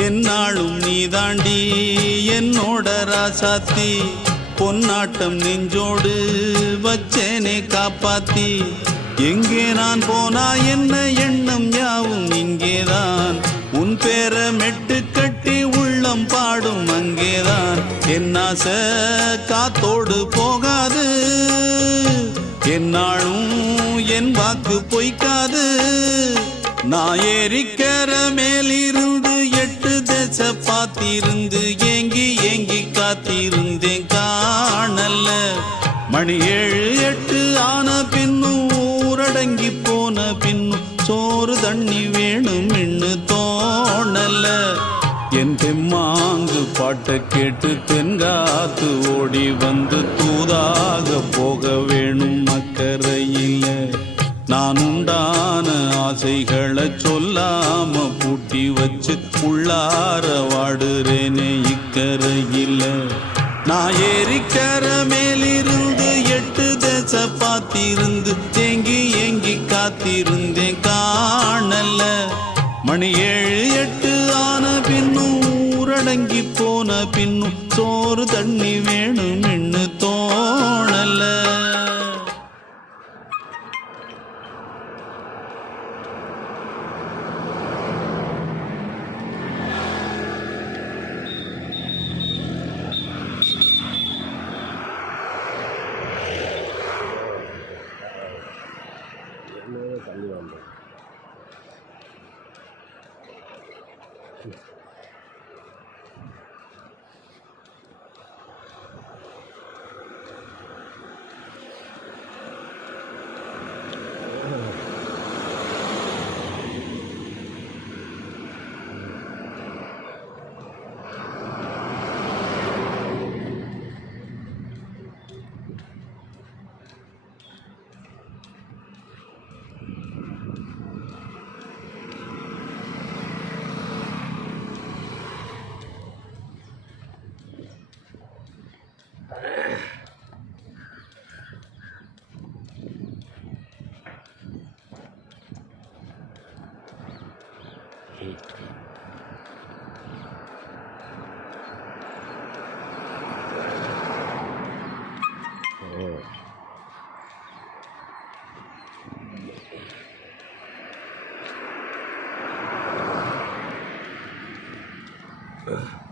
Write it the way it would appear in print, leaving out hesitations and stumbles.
என்னாலும் நீதாண்டி என்னோட ராசாத்தி, பொன்னாட்டம் நெஞ்சோடு வச்சேனே காப்பாத்தி. எங்கே நான் போனா என்ன எண்ணம் யாவும் இங்கேதான், உன் பேர மெட்டு கட்டி உள்ளம் பாடும் அங்கேதான். என்னாச காத்தோடு போகாது, என்னாலும் என் வாக்கு பொய்க்காது. நான் ஏறிக்கிற மேலிருந்து 8 தேச பாத்திருந்து ஏங்கி ஏங்கி காத்திருந்தேன் காணல. மணி 7 8 ஆன பின்னும் ஊரடங்கி போன பின்னும் சோறு தண்ணி வேணும் இன்னு தோணல. என் தெம்மாங்கு பாட்டை கேட்டு தென்காத்து ஓடி வந்து தூதாக போக வேணும் அக்கறையில. நான் உண்டான ஆசைகளை சொல்லாம பூட்டி வச்சு உள்ளார வாடுறேனே இக்கரையில. நான் ஏறிக்கிற மேலிருந்து 8 தேச பாத்திருந்து ஏங்கி ஏங்கி காத்திருந்தேன் காணல. மணி 7 8 ஆன பின்னும் ஊரடங்கி போன பின்னும் சோறு தண்ணி வேணும் இன்னு தோணல. தண்ணி வந்து Ugh.